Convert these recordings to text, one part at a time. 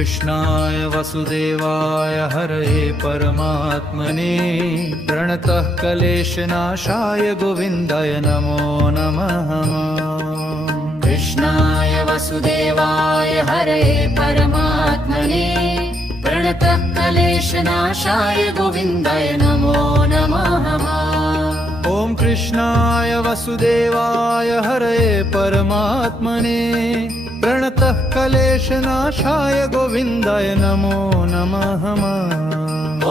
कृष्णाय वसुदेवाय हरये परमात्मने प्रणतः क्लेशनाशाय गोविन्दाय नमो नमः। कृष्णाय वसुदेवाय हरये परमात्मने प्रणतः क्लेशनाशाय गोविन्दाय नमो नमः। ॐ कृष्णाय वसुदेवाय हरये परमात्मने प्रणतः क्लेशनाशाय गोविन्दाय नमो नमः।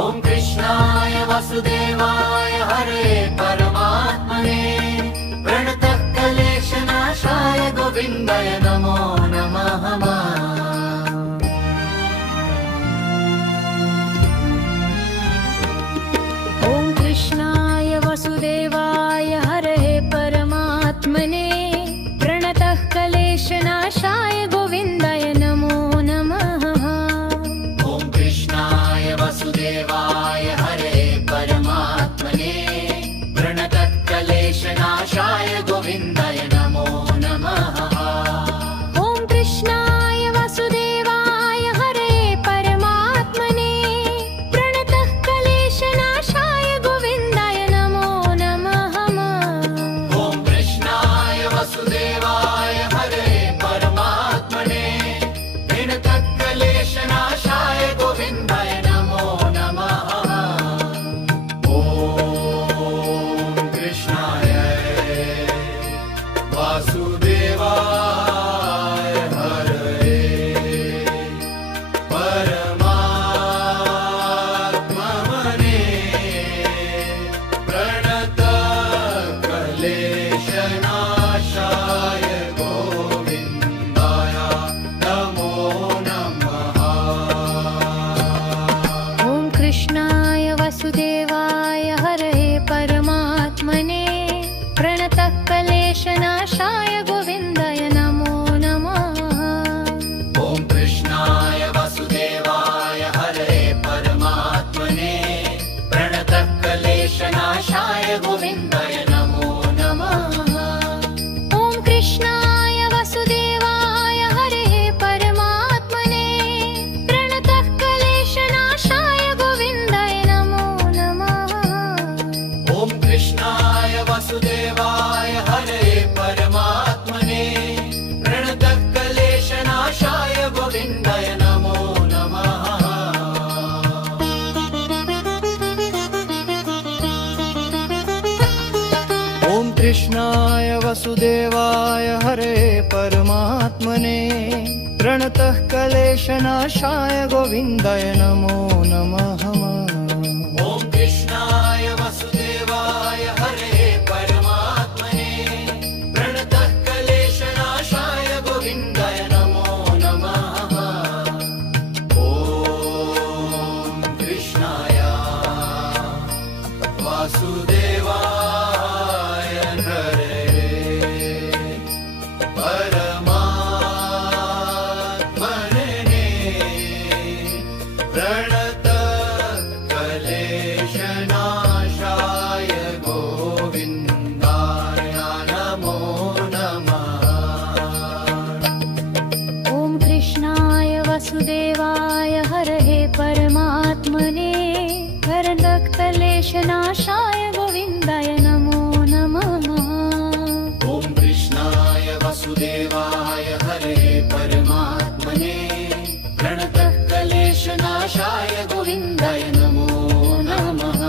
ॐ कृष्णाय वसुदेवाय हरये परमात्मने प्रणतः क्लेशनाशाय गोविन्दाय नमो नमः। ॐ कृष्णाय वसुदेवाय हरये परमात्मने प्रणतः क्लेशनाशाय गोविन्दाय नमो नमः। ॐ कृष्णाय वसुदेवाय हरये परमात्मने प्रणतः क्लेशनाशाय गोविन्दाय नमो नमः। ॐ कृष्णाय वसुदेवाय हरये परमात्मने प्रणतः क्लेशनाशाय गोविन्दाय नमो नमः। ॐ कृष्णाय वसुदेवाय हरये परमात्मने प्रणतः क्लेशनाशाय गोविन्दाय नमो नमः। ॐ कृष्णाय वासुदेवाय हरये परमात्मने प्रणतः क्लेशनाशाय गोविन्दाय नमो नमः। ॐ कृष्णाय वसुदेवाय हरये परमात्मने प्रणतः क्लेशनाशाय गोविन्दाय नमो नमः। ॐ कृष्णाय वसुदेवाय हरये परमात्मने प्रणतः क्लेशनाशाय गोविन्दाय नमो नमः। ॐ कृष्णाय वसुदेवाय हरये परमात्मने प्रणतः क्लेशनाशाय गोविन्दाय नमो नमः। ॐ कृष्णाय वसुदेवाय हरये परमात्मने प्रणतः क्लेशनाशाय गोविन्दाय नमो नमः। ॐ कृष्णाय वसुदेवाय हरये परमात्मने प्रणतः क्लेशनाशाय गोविन्दाय नमो नमः। ॐ कृष्णाय वसुदेवाय हरये परमात्मने प्रणतः क्लेशनाशाय गोविन्दाय नमो नमः। ॐ कृष्णाय वासुदेवाय हरये परमात्मने प्रणतः क्लेशनाशाय गोविन्दाय नमो नमः। ॐ कृष्णाय वसुदेवाय हरये परमात्मने प्रणतः क्लेशनाशाय गोविन्दाय नमो नमः। ॐ कृष्णाय वसुदेवाय हरये परमात्मने प्रणतः क्लेशनाशाय गोविन्दाय नमो नमः।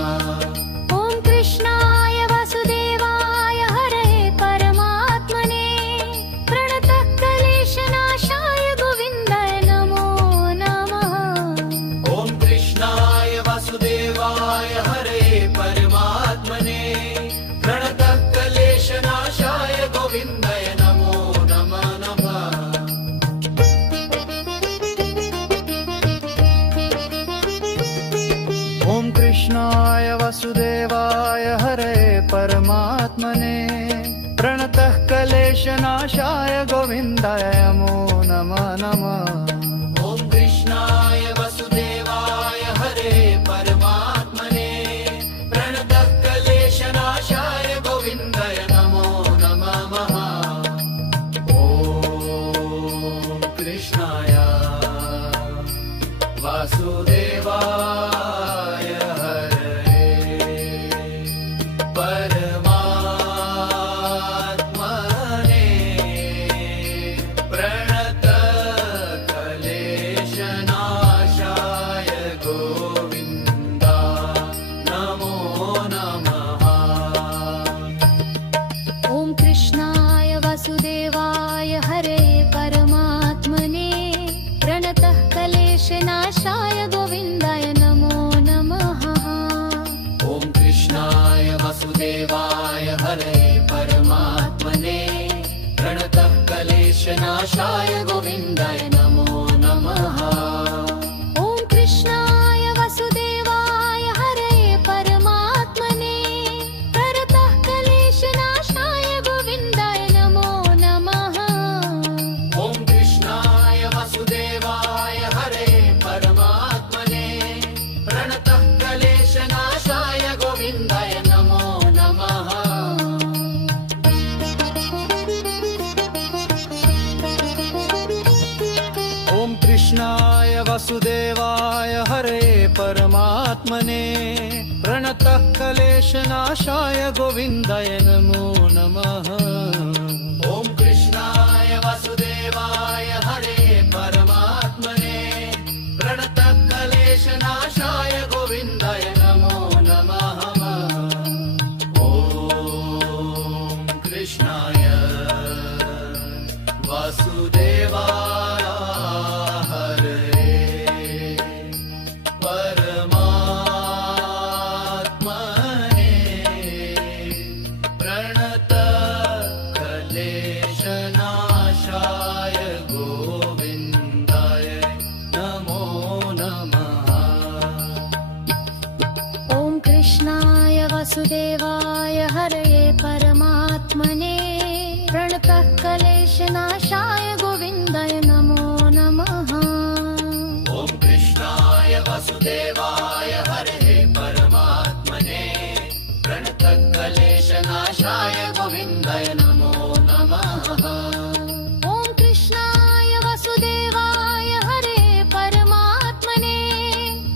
ॐ कृष्णाय वसुदेवाय हरये परमात्मने प्रणतः क्लेशनाशाय गोविन्दाय नमो नमः। ॐ कृष्णाय वसुदेवाय हरये परमात्मने प्रणतः क्लेशनाशाय गोविन्दाय नमो नमः। ॐ कृष्णाय वसुदेवाय हरये परमात्मने प्रणतः क्लेशनाशाय गोविन्दाय नमो नमः। ॐ कृष्णाय वसुदेवाय हरये परमात्मने प्रणतः क्लेशनाशाय गोविन्दाय नमो नमः। ॐ कृष्णाय क्लेशनाशाय गोविन्दाय नमो नमः। ॐ कृष्णाय वसुदेवाय हरे परमात्मने प्रणतः क्लेशनाशाय गोविन्दाय नमो नमः। ॐ कृष्णाय वसुदेवाय हरे परमात्मने प्रणतः क्लेशनाशाय गोविन्दाय नमो नमः। ॐ कृष्णाय वसुदेवाय हरे परमात्मने प्रणतः क्लेशनाशाय गोविन्दाय नमो नमः। ॐ कृष्णाय वसुदेवाय हरे परमात्मने प्रणतः क्लेशनाशाय गोविन्दाय नमो नमः। ॐ कृष्णाय वसुदेवाय हरे परमात्मने प्रणतः क्लेशनाशाय गोविन्दाय नमो नमः। ॐ कृष्णाय वसुदेवाय हरे परमात्मने प्रणतः क्लेशनाशाय गोविन्दाय नमो नमः। ॐ कृष्णाय वसुदेवाय हरे परमात्मने प्रणतः क्लेशनाशाय गोविन्दाय नमो नमः। ॐ कृष्णाय वसुदेवाय हरे परमात्मने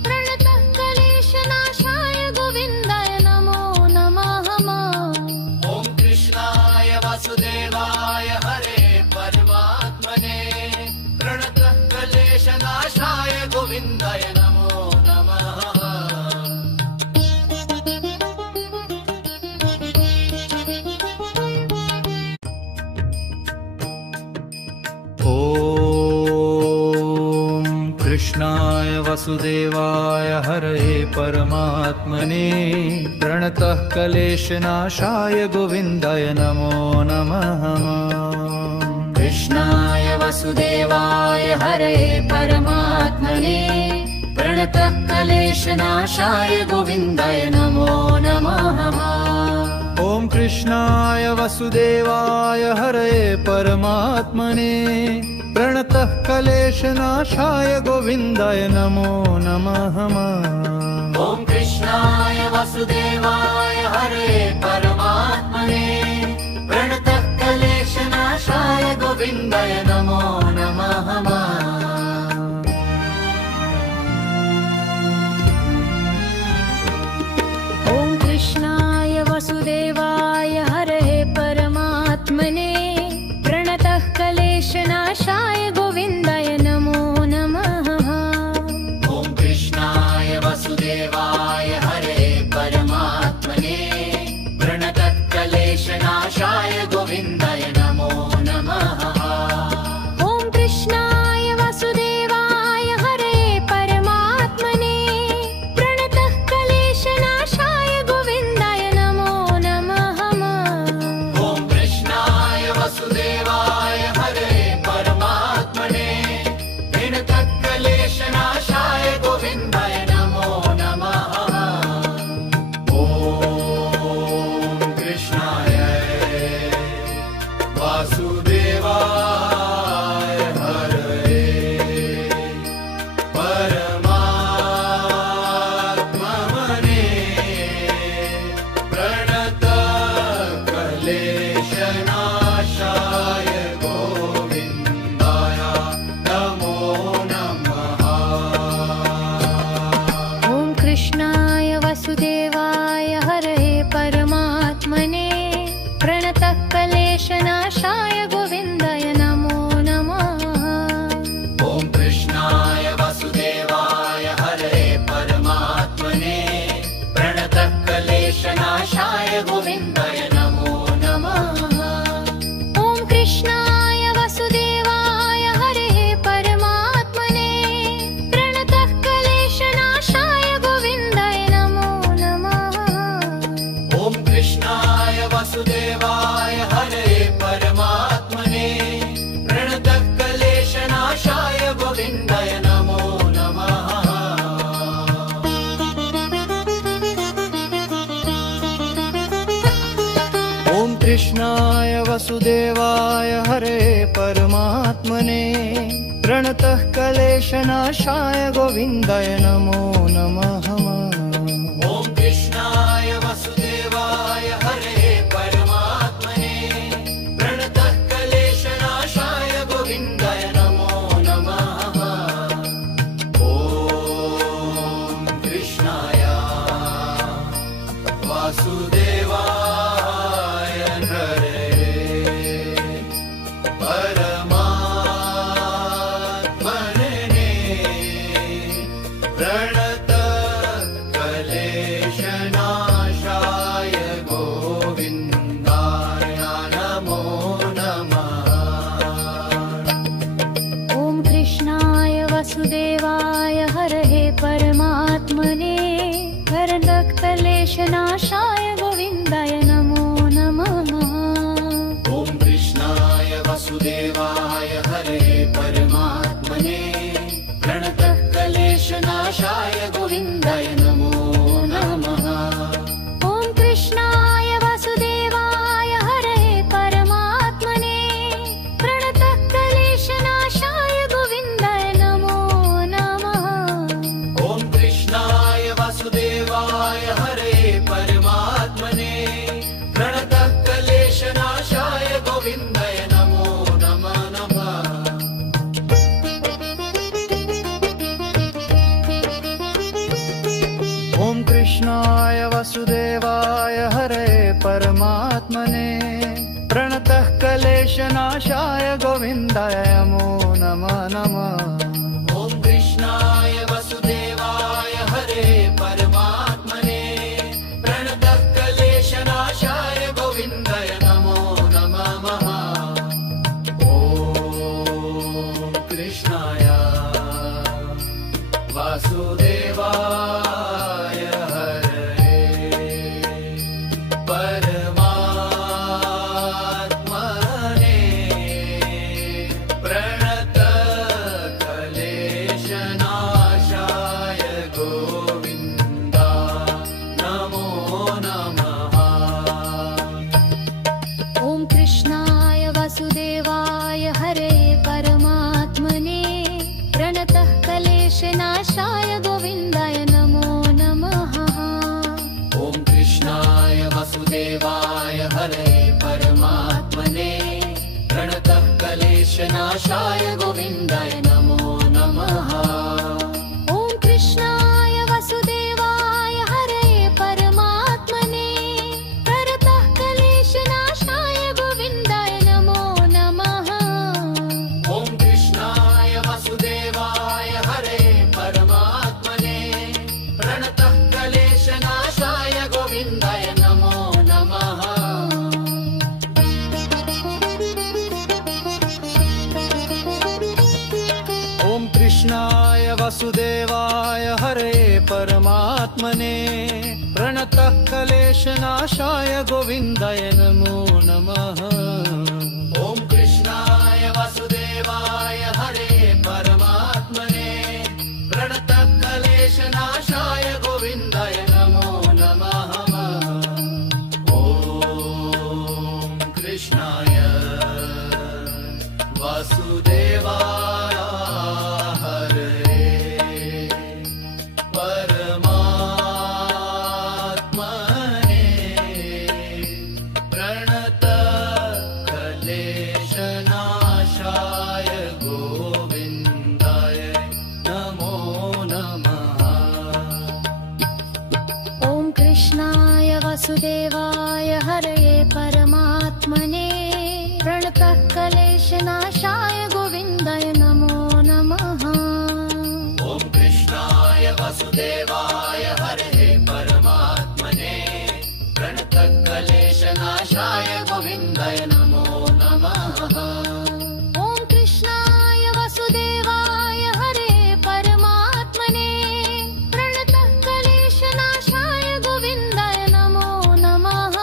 प्रणतः क्लेशनाशाय गोविन्दाय नमो नमः। ॐ कृष्णाय वसुदेवाय हरे परमात्मने प्रणतः क्लेशनाशाय गोविन्दाय नमो नमः। ॐ कृष्णाय वसुदेवाय हरे परमात्मने प्रणतः क्लेशनाशाय गोविन्दाय नमो नमः। कृष्णाय वसुदेवाय हरे परमात्मने प्रणतः क्लेशनाशाय गोविन्दाय नमो नमः। ॐ कृष्णाय वसुदेवाय हरे परमात्मने प्रणतः क्लेशनाशाय गोविन्दाय नमो नमः। ॐ कृष्णाय वसुदेवाय हरे परमात्मने प्रणतः क्लेशनाशाय गोविन्दाय नमो नमः। ॐ कृष्णाय वसुदेवाय हरे परमात्मने प्रणतः क्लेशनाशाय गोविन्दाय नमो नमः। ॐ कृष्णाय वसुदेवाय हरे परमात्मने प्रणतः क्लेशनाशाय गोविन्दाय नमो नमः। ॐ कृष्णाय वसुदेवाय हरे परमात्मने प्रणतः क्लेशनाशाय गोविन्दाय नमो नमः। ॐ कृष्णाय वसुदेवाय हरे परमात्मने प्रणतः क्लेशनाशाय गोविन्दाय नमो नमः। ॐ कृष्णाय वासुदेवाय हरे परमात्मने प्रणतः क्लेशनाशाय गोविन्दाय नमो नमः। ॐ कृष्णाय वसुदेवाय हरे परमात्मने प्रणतः क्लेशनाशाय गोविन्दाय नमो नमः। ॐ कृष्णाय वसुदेवाय हरे परमात्मने प्रणतः क्लेशनाशाय गोविन्दाय नमो नमः। ॐ कृष्णाय वसुदेवाय हरे परमात्मने प्रणतः क्लेशनाशाय गोविन्दाय नमो नमः। ॐ कृष्णाय वसुदेवाय हरे परमात्मने वासुदेवाय हरे परमात्मने प्रणतः क्लेशनाशाय गोविन्दाय नमो नमः। ॐ कृष्णाय वासुदेवाय हरे परमात्मने प्रणतः क्लेशनाशाय गोविन्दाय नमो नमः। ॐ कृष्णाय वासुदेवाय हरे परमात्मने प्रणतः क्लेशनाशाय गोविन्दाय नमो नमः। ॐ कृष्णाय वासुदेवाय हरे परमात्मने प्रणतः क्लेशनाशाय गोविन्दाय नमो नमः। ॐ कृष्णाय वासुदेवाय हरे परमात्मने प्रणतः क्लेशनाशाय गोविन्दाय नमो नमः। ॐ कृष्णाय वासुदेवाय हरे परमात्मने प्रणतः क्लेशनाशाय गोविन्दाय नमो नमः। ॐ कृष्णाय वासुदेवाय हरे परमात्मने प्रणतः क्लेशनाशाय गोविन्दाय नमो नमः। ॐ कृष्णाय वासुदेवाय हरे परमात्मने प्रणतः क्लेशनाशाय गोविन्दाय नमो नमः। ॐ कृष्णाय वासुदेवाय हरे परमात्मने प्रणतः क्लेशनाशाय गोविन्दाय नमो नमः। ॐ कृष्णाय वासुदेवाय हरे परमात्मने प्रणतः क्लेशनाशाय गोविन्दाय नमो नमः। ॐ कृष्णाय वासुदेवाय हरे परमात्मने प्रणतः क्लेशनाशाय गोविन्दाय नमो नमः। ॐ कृष्णाय वासुदेवाय हरे परमात्मने प्रणतः क्लेशनाशाय गोविन्दाय नमो नमः। ॐ कृष्णाय वासुदेवाय हरे परमात्मने प्रणतः क्लेशनाशाय गोविन्दाय नमो नमः। ॐ कृष्णाय वासुदेवाय हरे परमात्मने प्रणतः क्लेशनाशाय गोविन्दाय नमो नमः। ॐ कृष्णाय वासुदेवाय हरे परमात्मने प्रणतः क्लेशनाशाय गोविन्दाय नमो नमः। ॐ कृष्णाय वासुदेवाय हरे परमात्मने प्रणतः क्लेशनाशाय गोविन्दाय नमो नमः। ॐ कृष्णाय वासुदेवाय हरे परमात्मने प्रणतः क्लेशनाशाय गोविन्दाय नमो नमः। ॐ कृष्णाय वासुदेवाय हरे परमात्मने प्रणतः क्लेशनाशाय गोविन्दाय नमो नमः। ॐ कृष्णाय वासुदेवाय हरे परमात्मने प्रणतः क्लेशनाशाय गोविन्दाय नमो नमः। ॐ कृष्णाय वासुदेवाय हरे परमात्मने प्रणतः क्लेशनाशाय गोविन्दाय नमो नमः।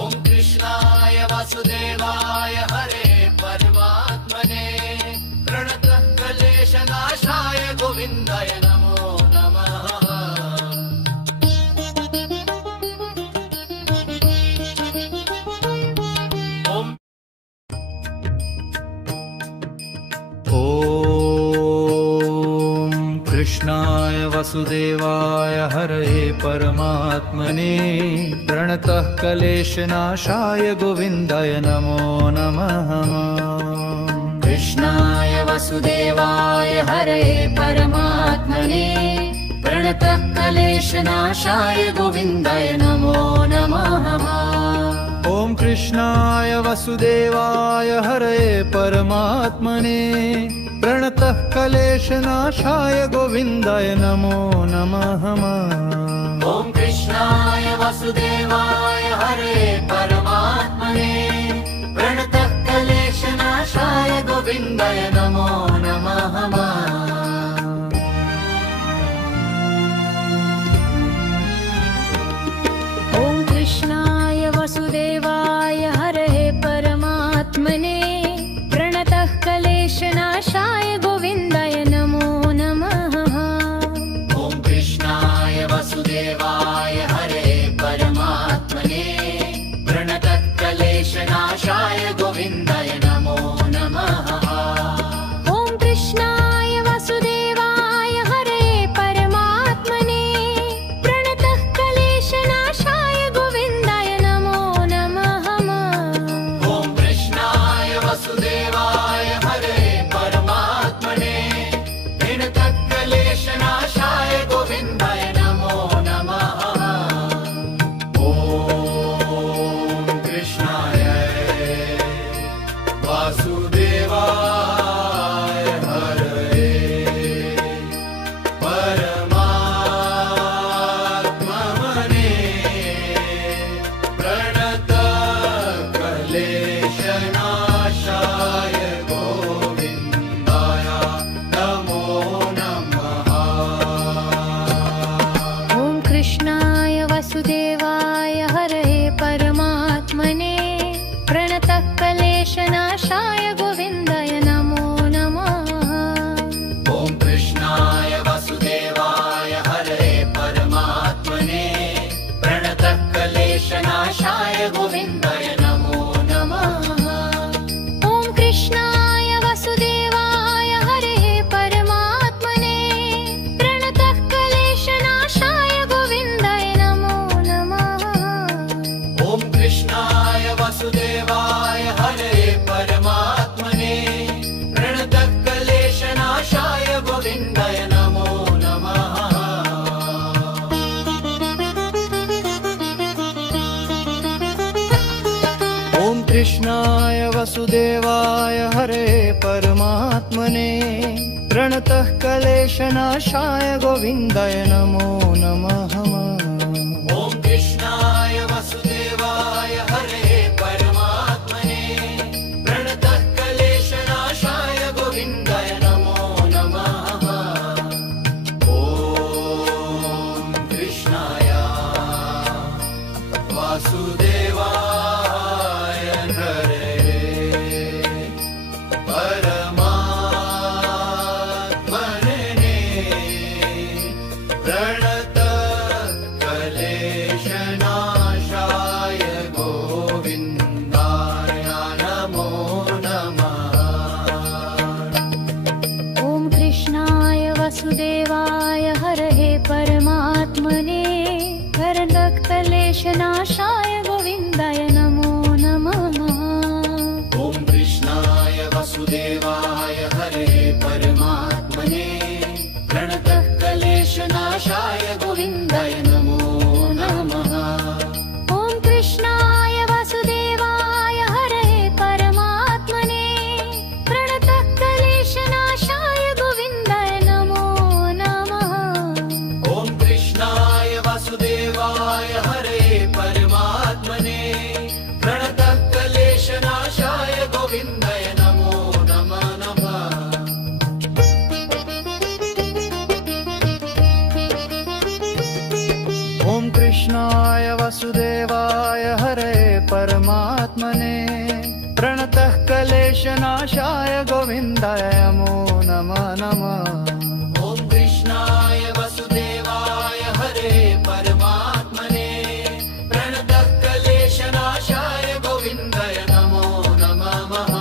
ॐ कृष्णाय वासुदेवाय हरे परमात्मने प्रणतः क्लेशनाशाय गोविन्दाय नमो नमः। ॐ कृष्णाय वसुदेवाय हरये परमात्मने प्रणतः क्लेशनाशाय गोविन्दाय नमो नमः। कृष्णाय वसुदेवाय हरये परमात्मने प्रणतः क्लेशनाशाय गोविन्दाय नमो नमः। ॐ कृष्णाय वसुदेवाय हरये परमात्मने प्रणतः क्लेशनाशाय गोविन्दाय नमो नमः। ॐ कृष्णाय वसुदेवाय हरये परमात्मने प्रणतः क्लेशनाशाय गोविन्दाय नमो नमः। ॐ कृष्णाय वसुदेवाय हरये परमात्मने प्रणतः क्लेशनाशाय गोविन्दाय नमो नमः। ॐ कृष्णाय वसुदेवाय हरये परमात्मने प्रणतः क्लेशनाशाय गोविन्दाय नमो नमः। ॐ कृष्णाय वसुदेवाय हरये परमात्मने प्रणतः क्लेशनाशाय गोविन्दाय नमो नमः। ॐ कृष्णाय वसुदेवाय हरये परमात्मने प्रणतः क्लेशनाशाय गोविन्दाय नमो नमः। ॐ कृष्णाय वासुदेवाय हरये परमात्मने प्रणतः क्लेशनाशाय गोविन्दाय नमो नमः। ॐ कृष्णाय वसुदेवाय हरये परमात्मने प्रणतः क्लेशनाशाय गोविन्दाय नमो नमः। ॐ कृष्णाय वसुदेवाय हरये परमात्मने प्रणतः क्लेशनाशाय गोविन्दाय नमो नमः। ॐ कृष्णाय वसुदेवाय हरये परमात्मने प्रणतः क्लेशनाशाय गोविन्दाय नमो नमः। ॐ कृष्णाय वसुदेवाय हरये परमात्मने प्रणतः क्लेशनाशाय गोविन्दाय नमो नमः। ॐ कृष्णाय वसुदेवाय हरये परमात्मने प्रणतः क्लेशनाशाय गोविन्दाय नमो नमः। ॐ कृष्णाय वसुदेवाय हरये परमात्मने प्रणतः क्लेशनाशाय गोविन्दाय नमो नमः। ॐ कृष्णाय वासुदेवाय हरये परमात्मने प्रणतः क्लेशनाशाय गोविन्दाय नमो नमः। ॐ कृष्णाय वसुदेवाय हरये परमात्मने प्रणतः क्लेशनाशाय गोविन्दाय नमो नमः। ॐ कृष्णाय वसुदेवाय हरये परमात्मने प्रणतः क्लेशनाशाय गोविन्दाय नमो नमः। ॐ कृष्णाय वसुदेवाय हरये परमात्मने प्रणतः क्लेशनाशाय गोविन्दाय नमो नमः। ॐ कृष्णाय वसुदेवाय हरये परमात्मने प्रणतः क्लेशनाशाय गोविन्दाय नमो नमः। ॐ कृष्णाय वसुदेवाय हरये परमात्मने प्रणतः क्लेशनाशाय गोविन्दाय नमो नमः। ॐ कृष्णाय वसुदेवाय हरये परमात्मने प्रणतः क्लेशनाशाय गोविन्दाय नमो नमः।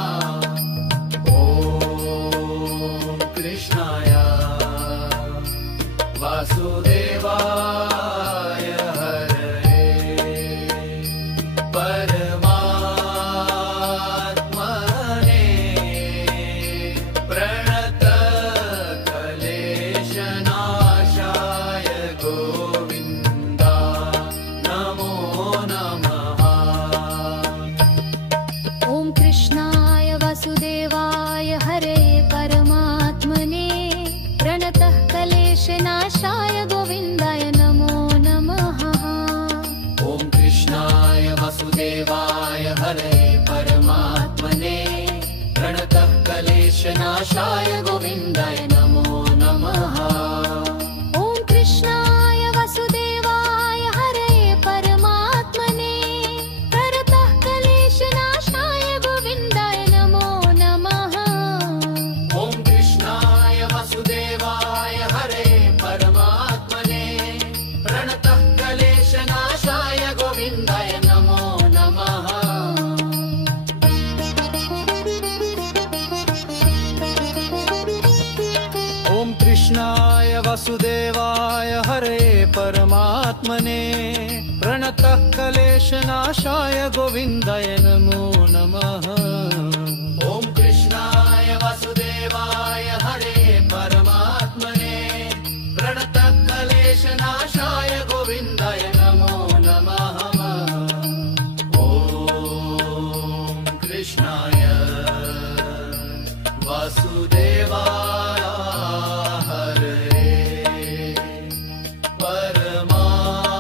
ॐ कृष्णाय क्लेशनाशाय गोविन्दाय नमो नमः। ॐ कृष्णाय वसुदेवाय हरे परमात्मने प्रणतः क्लेशनाशाय गोविन्दाय नमो नमः। ॐ कृष्णाय वसुदेवाय हरे परमात्मने प्रणतः क्लेशनाशाय गोविन्दाय नमो नमः। ॐ कृष्णाय वसुदेवाय हरे परमात्मने प्रणतः क्लेशनाशाय गोविन्दाय नमो नमः। ॐ कृष्णाय वसुदेवाय हरे परमात्मने प्रणतः क्लेशनाशाय गोविन्दाय नमो नमः। ॐ कृष्णाय वसुदेवाय हरे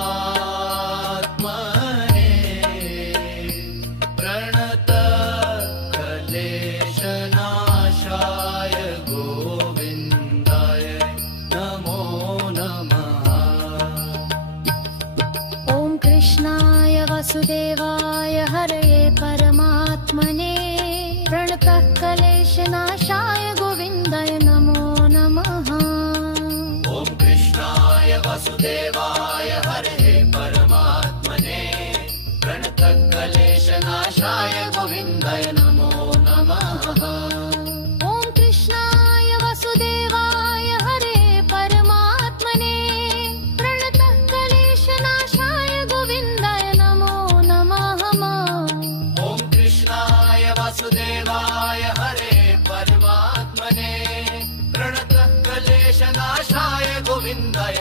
परमात्मने प्रणतः क्लेशनाशाय गोविन्दाय नमो नमः। ॐ कृष्णाय वसुदेवाय हरे परमात्मने प्रणतः क्लेशनाशाय गोविन्दाय नमो नमः। ॐ कृष्णाय वसुदेवाय हरे परमात्मने प्रणतः क्लेशनाशाय गोविन्दाय नमो नमः। ॐ कृष्णाय वसुदेवाय हरे परमात्मने प्रणतः क्लेशनाशाय गोविन्दाय नमो नमः। ॐ कृष्णाय वसुदेवाय हरे परमात्मने प्रणतः क्लेशनाशाय गोविन्दाय